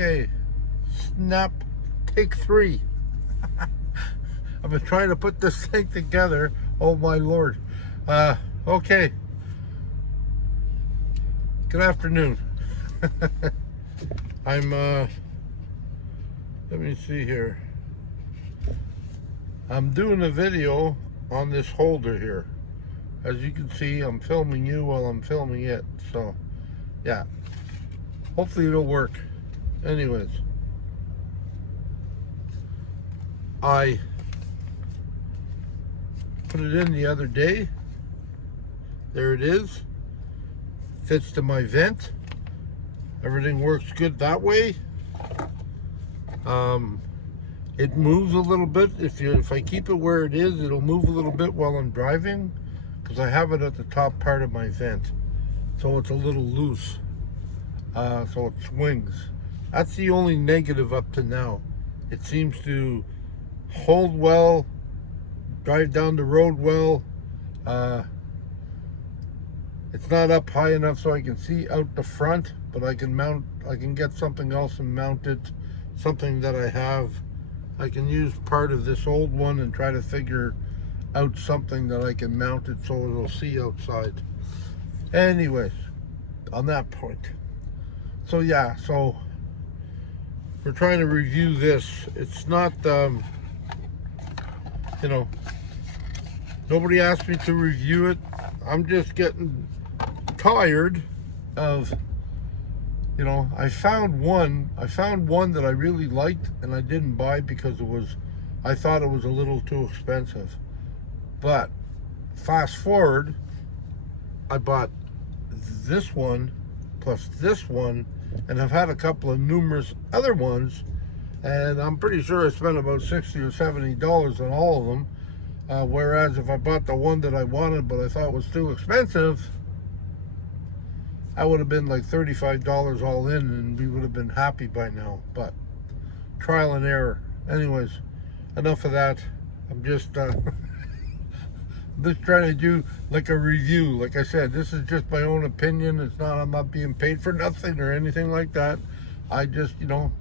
Okay, snap, take 3. I've been trying to put this thing together. Oh my Lord. Okay. Good afternoon. I'm, let me see here. I'm doing a video on this holder here. As you can see, I'm filming you while I'm filming it. So, yeah. Hopefully it'll work. Anyways. I put it in the other day. There it is. Fits to my vent. Everything works good that way. It moves a little bit. If I keep it where it is, it'll move a little bit while I'm driving, because I have it at the top part of my vent, so it's a little loose. So it swings. That's the only negative up to now. It seems to hold well, drive down the road well. It's not up high enough so I can see out the front, but I can get something else and mount it, something that I have. I can use part of this old one and try to figure out something that I can mount it so it'll see outside. Anyways, on that point. So yeah, so we're trying to review this. It's not, you know, nobody asked me to review it. I'm just getting tired of, you know, I found one that I really liked and I didn't buy because I thought it was a little too expensive. But fast forward, I bought this one plus this one, and I've had a couple of numerous other ones, and I'm pretty sure I spent about $60 or $70 on all of them. Whereas if I bought the one that I wanted but I thought was too expensive, I would have been like $35 all in and we would have been happy by now. But trial and error. Anyways, enough of that. I'm just just trying to do like a review. Like I said, this is just my own opinion. I'm not being paid for nothing or anything like that. I just, you know,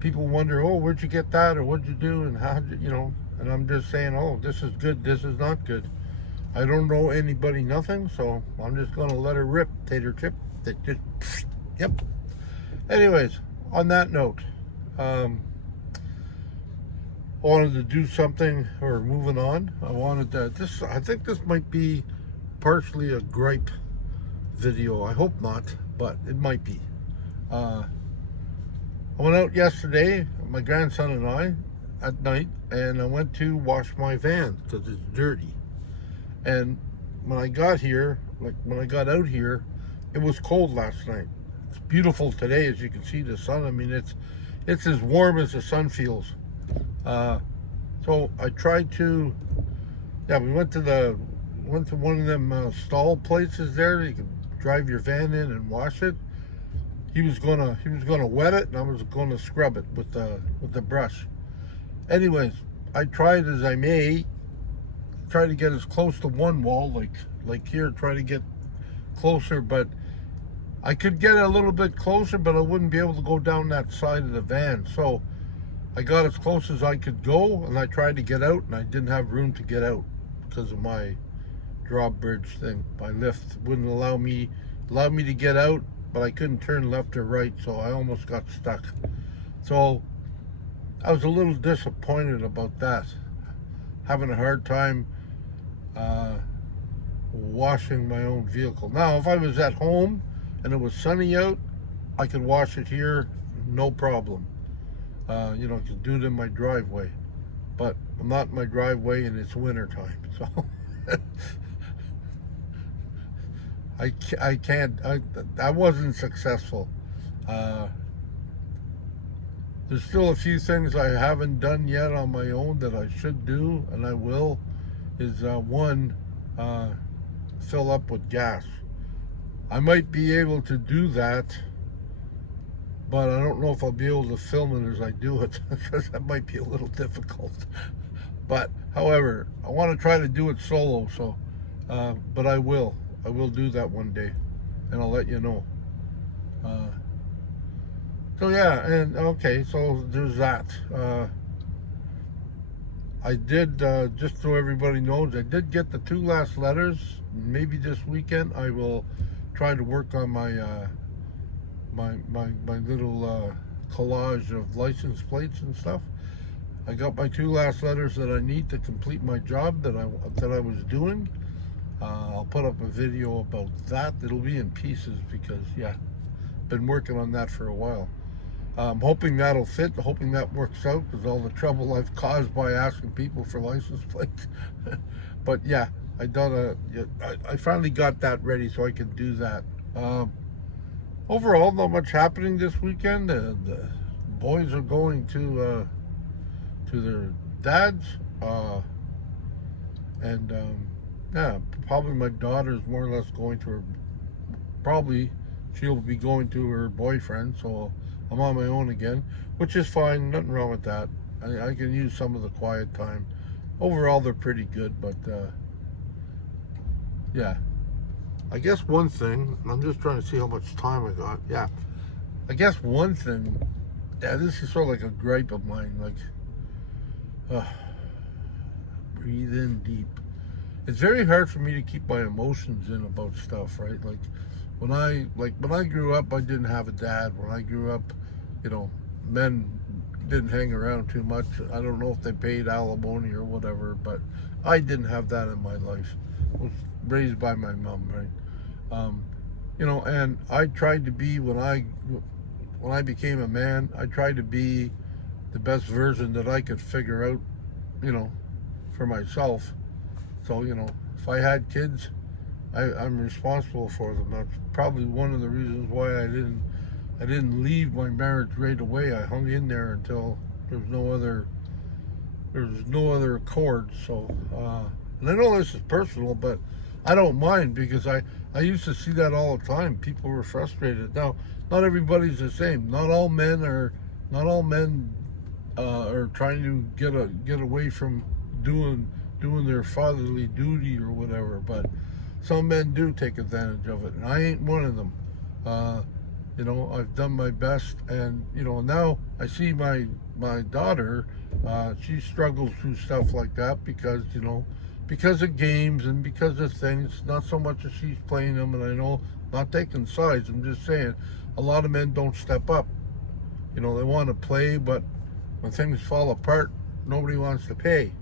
people wonder, oh, where'd you get that, or what'd you do, and how'd you, you know, and I'm just saying, oh, this is good, this is not good. I don't know anybody nothing, so I'm just gonna let her rip, tater chip. That just, yep. Anyways, on that note, I wanted to do something, or moving on, I wanted to, I think this might be partially a gripe video. I hope not, but it might be. I went out yesterday, my grandson and I, at night, and I went to wash my van because it's dirty. And when I got here, like when I got out here, it was cold last night. It's beautiful today, as you can see the sun. I mean, it's as warm as the sun feels. So I tried to, yeah, we went to one of them stall places there. You can drive your van in and wash it. He was gonna wet it, and I was gonna scrub it with the brush. Anyways, I tried as I may, try to get as close to one wall, like here, try to get closer, but I could get a little bit closer, but I wouldn't be able to go down that side of the van. So I got as close as I could go, and I tried to get out, and I didn't have room to get out because of my drawbridge thing. My lift wouldn't allow me to get out, but I couldn't turn left or right, so I almost got stuck. So I was a little disappointed about that. Having a hard time washing my own vehicle. Now, if I was at home and it was sunny out, I could wash it here, no problem. You know, I could do it in my driveway. But I'm not in my driveway and it's winter time, so I can't, I wasn't successful. There's still a few things I haven't done yet on my own that I should do, and I will, is one, fill up with gas. I might be able to do that, but I don't know if I'll be able to film it as I do it, because that might be a little difficult. But, however, I want to try to do it solo, so, but I will do that one day, and I'll let you know. So yeah, and okay, so there's that. I did, just so everybody knows, I did get the 2 last letters. Maybe this weekend I will try to work on my little collage of license plates and stuff. I got my 2 last letters that I need to complete my job that I was doing. I'll put up a video about that. It'll be in pieces because yeah, been working on that for a while. I'm hoping that'll fit, hoping that works out because all the trouble I've caused by asking people for license plates. But yeah, I finally got that ready so I can do that. Overall, not much happening this weekend. The boys are going to their dads, and yeah, probably my daughter's more or less going to her. Probably she'll be going to her boyfriend, so I'm on my own again, which is fine. Nothing wrong with that. I can use some of the quiet time. Overall, they're pretty good, but yeah. I guess one thing, I'm just trying to see how much time I got. Yeah. I guess one thing, yeah, this is sort of like a gripe of mine. Like, breathe in deep. It's very hard for me to keep my emotions in about stuff, right? Like when I grew up, I didn't have a dad. When I grew up, men didn't hang around too much. I don't know if they paid alimony or whatever, but I didn't have that in my life. I was raised by my mom, right? And I tried to be, when I became a man, I tried to be the best version that I could figure out, for myself. So, if I had kids, I'm responsible for them. That's probably one of the reasons why I didn't leave my marriage right away. I hung in there until there was no other accord. So, and I know this is personal, but I don't mind because I used to see that all the time. People were frustrated. Now, not everybody's the same. Not all men are trying to get away from doing their fatherly duty or whatever, but some men do take advantage of it, and I ain't one of them. I've done my best, and now I see my daughter. She struggles through stuff like that because of games and because of things. Not so much as she's playing them, and I know, not taking sides. I'm just saying, a lot of men don't step up. They want to play, but when things fall apart, nobody wants to pay.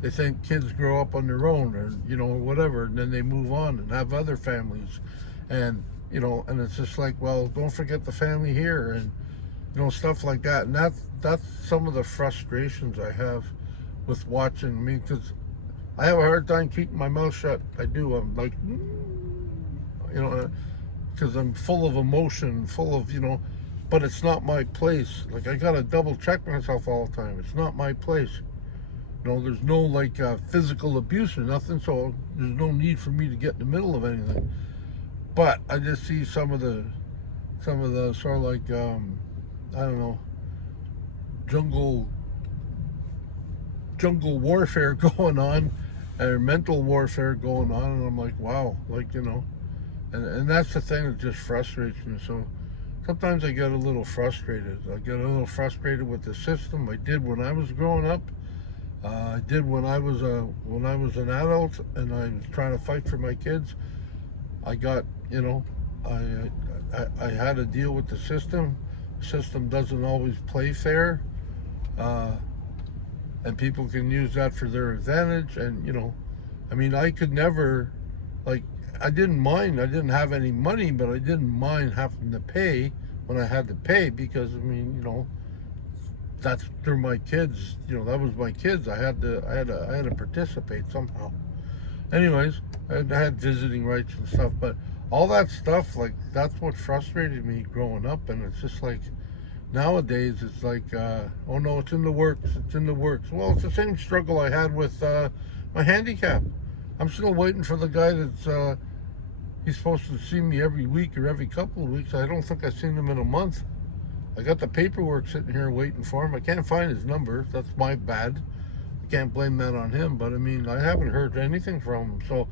They think kids grow up on their own, or whatever, and then they move on and have other families, and and it's just like, well, don't forget the family here, and stuff like that. And that's some of the frustrations I have with watching me, because I have a hard time keeping my mouth shut. I do. I'm like, because I'm full of emotion, full of but it's not my place. Like, I gotta double check myself all the time. It's not my place. There's no physical abuse or nothing, so there's no need for me to get in the middle of anything. But I just see some of the sort of like, I don't know, jungle warfare going on, or mental warfare going on, and I'm like, wow, and that's the thing that just frustrates me. So sometimes I get a little frustrated. I get a little frustrated with the system. I did when I was growing up. I did when I was an adult and I was trying to fight for my kids. I got, I had to deal with the system. The system doesn't always play fair, and people can use that for their advantage. And I could never, I didn't mind. I didn't have any money, but I didn't mind having to pay when I had to pay because they're my kids. That was my kids. I had to participate somehow. Anyways, I had visiting rights and stuff, but all that stuff, that's what frustrated me growing up. And it's just like, nowadays it's like, oh no, it's in the works. Well, it's the same struggle I had with my handicap. I'm still waiting for the guy that's he's supposed to see me every week or every couple of weeks. I don't think I've seen him in a month. I got the paperwork sitting here waiting for him. I can't find his number. That's my bad. I can't blame that on him. But I haven't heard anything from him. So,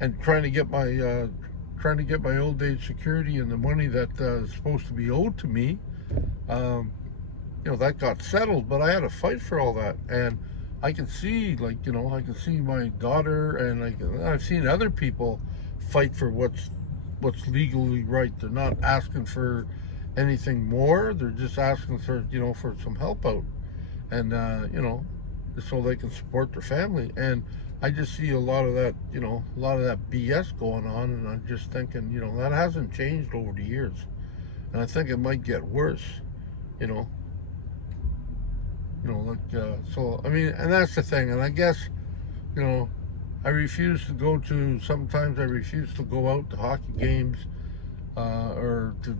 and trying to get my old age security and the money that is supposed to be owed to me. that got settled, but I had to fight for all that. And I can see, like, I can see my daughter, and I've seen other people fight for what's legally right. They're not asking for anything more. They're just asking for, for some help out. And, so they can support their family. And I just see a lot of that, a lot of that BS going on. And I'm just thinking, that hasn't changed over the years. And I think it might get worse, you know. So, I mean, and that's the thing. And I guess, you know, sometimes I refuse to go out to hockey games, or to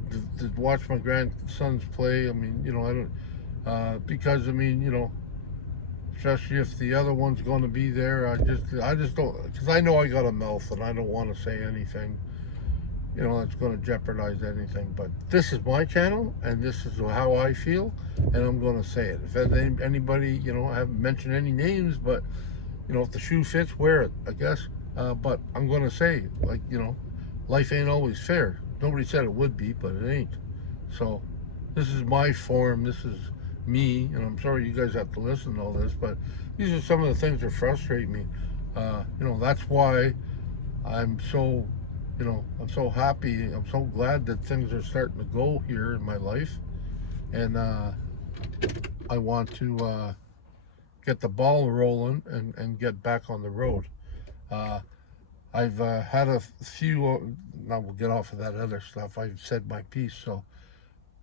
watch my grandsons play. I mean, I don't, because, I mean, especially if the other one's going to be there, I just don't, because I know I got a mouth and I don't want to say anything, that's going to jeopardize anything. But this is my channel, and this is how I feel, and I'm going to say it. If anybody, I haven't mentioned any names, but, if the shoe fits, wear it, I guess. But I'm going to say, like, life ain't always fair. Nobody said it would be, but it ain't. So this is my form. This is me, and I'm sorry you guys have to listen to all this, but these are some of the things that frustrate me. That's why I'm so, I'm so happy. I'm so glad that things are starting to go here in my life, and I want to get the ball rolling and get back on the road. I've had a few. Now we'll get off of that other stuff. I've said my piece, so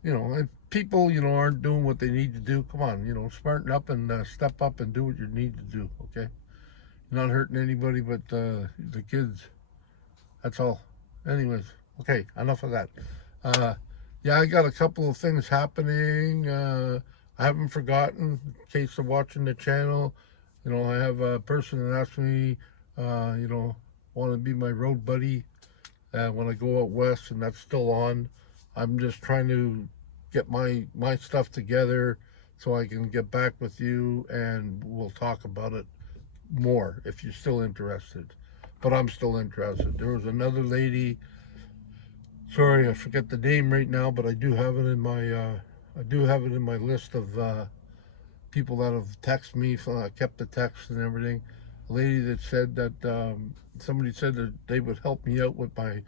if people aren't doing what they need to do, come on, smarten up and step up and do what you need to do. Okay, you're not hurting anybody but the kids. That's all. Anyways, okay, enough of that. Yeah, I got a couple of things happening. I haven't forgotten, in case of watching the channel. I have a person that asked me, want to be my road buddy when I go out west, and that's still on. I'm just trying to get my stuff together so I can get back with you, and we'll talk about it more if you're still interested. But I'm still interested. There was another lady, sorry, I forget the name right now, but I do have it in my list of people that have texted me. I kept the text and everything. A lady that said that somebody said that they would help me out with my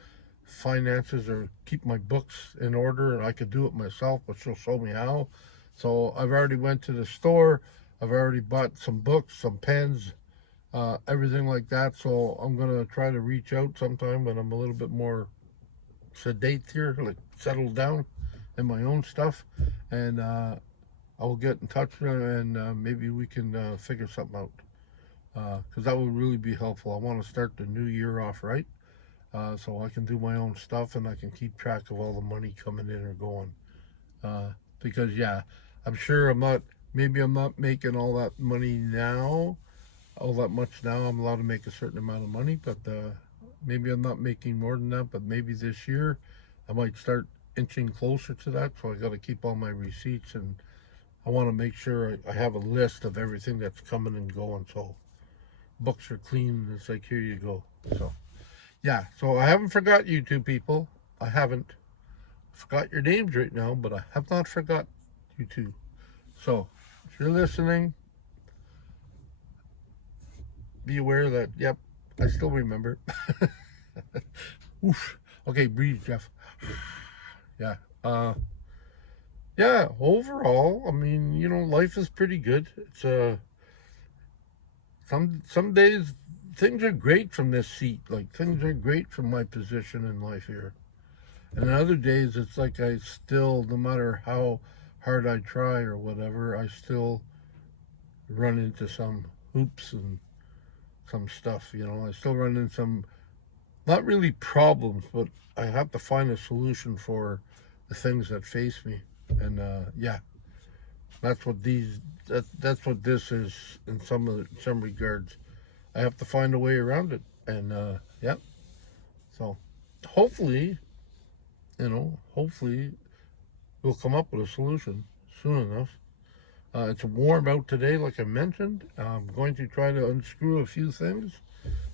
finances or keep my books in order, and I could do it myself, but she'll show me how. So I've already went to the store. I've already bought some books, some pens, everything like that. So I'm going to try to reach out sometime when I'm a little bit more sedate here, like settled down in my own stuff, and I'll get in touch with her, and maybe we can figure something out, because that would really be helpful. I want to start the new year off right, so I can do my own stuff and I can keep track of all the money coming in or going, because yeah, I'm sure maybe I'm not making all that money now, all that much now. I'm allowed to make a certain amount of money, but maybe I'm not making more than that. But maybe this year I might start inching closer to that. So I got to keep all my receipts, and I want to make sure I have a list of everything that's coming and going, so books are clean. It's like, here you go. So yeah, so I haven't forgot you two people. I haven't forgot your names right now, but I have not forgot you two. So if you're listening, be aware that, yep, I still remember. Oof. Okay, breathe, Jeff. Yeah. Yeah, overall, I mean, life is pretty good. It's some days things are great from this seat. Like, things are great from my position in life here. And other days it's like I still, no matter how hard I try or whatever, I still run into some hoops and some stuff, I still run into some, not really problems, but I have to find a solution for the things that face me. And yeah, that's what that's what this is in some regards. I have to find a way around it, and yeah. So hopefully, hopefully we'll come up with a solution soon enough. It's warm out today, like I mentioned. I'm going to try to unscrew a few things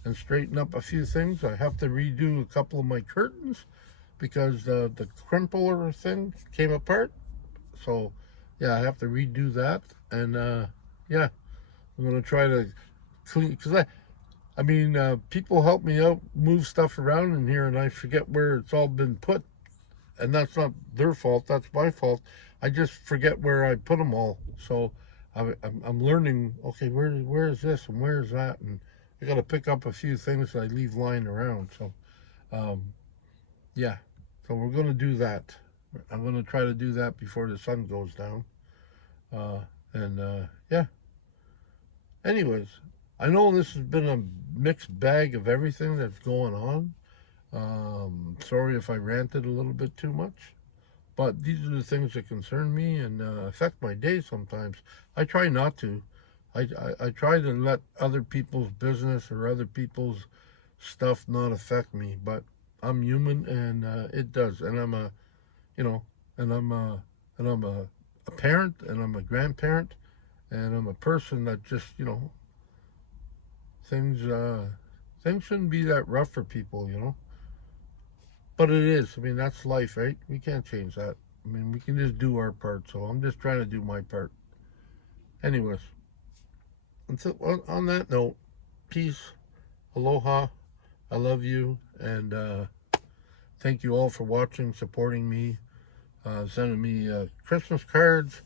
and straighten up a few things. I have to redo a couple of my curtains because the crimpler thing came apart. So yeah, I have to redo that. And yeah, I'm gonna try to clean, because I mean, people help me out move stuff around in here, and I forget where it's all been put, and that's not their fault. That's my fault. I just forget where I put them all. So I'm learning. Okay, where is this and where is that, and I got to pick up a few things that I leave lying around. So yeah, so we're gonna do that. I'm gonna try to do that before the sun goes down. And yeah. Anyways, I know this has been a mixed bag of everything that's going on. Sorry if I ranted a little bit too much, but these are the things that concern me and affect my day sometimes. I try not to. I try to let other people's business or other people's stuff not affect me, but I'm human, and it does. And I'm a, you know, and I'm a parent, and I'm a grandparent, and I'm a person that just, things things shouldn't be that rough for people. But it is. I mean, that's life, right? We can't change that. I mean, we can just do our part. So I'm just trying to do my part. Anyways, on that note, peace, aloha, I love you, and thank you all for watching, supporting me, sending me Christmas cards.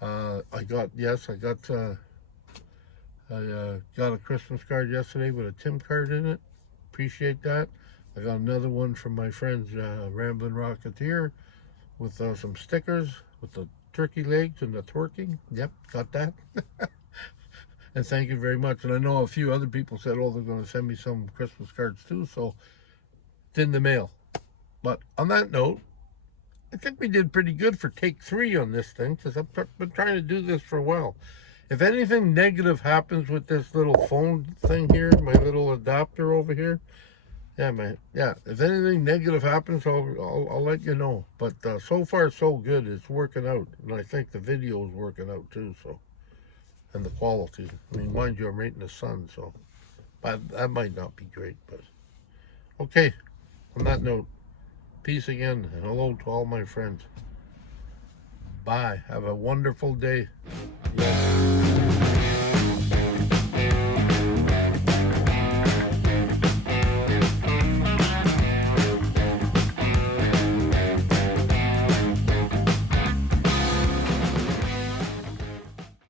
I got a Christmas card yesterday with a Tim card in it. Appreciate that. I got another one from my friends, Ramblin' Rocketeer, with some stickers with the turkey legs and the twerking. Yep, got that. And thank you very much. And I know a few other people said, oh, they're going to send me some Christmas cards too. So it's in the mail. But on that note, I think we did pretty good for take 3 on this thing, because I've been trying to do this for a while. If anything negative happens with this little phone thing here, my little adapter over here, yeah, man, yeah, if anything negative happens, I'll let you know. But so far, so good. It's working out. And I think the video is working out too, so. And the quality. I mean, mind you, I'm right in the sun, so. But that might not be great, but. Okay, on that note, peace again, and hello to all my friends. Bye. Have a wonderful day. Yeah.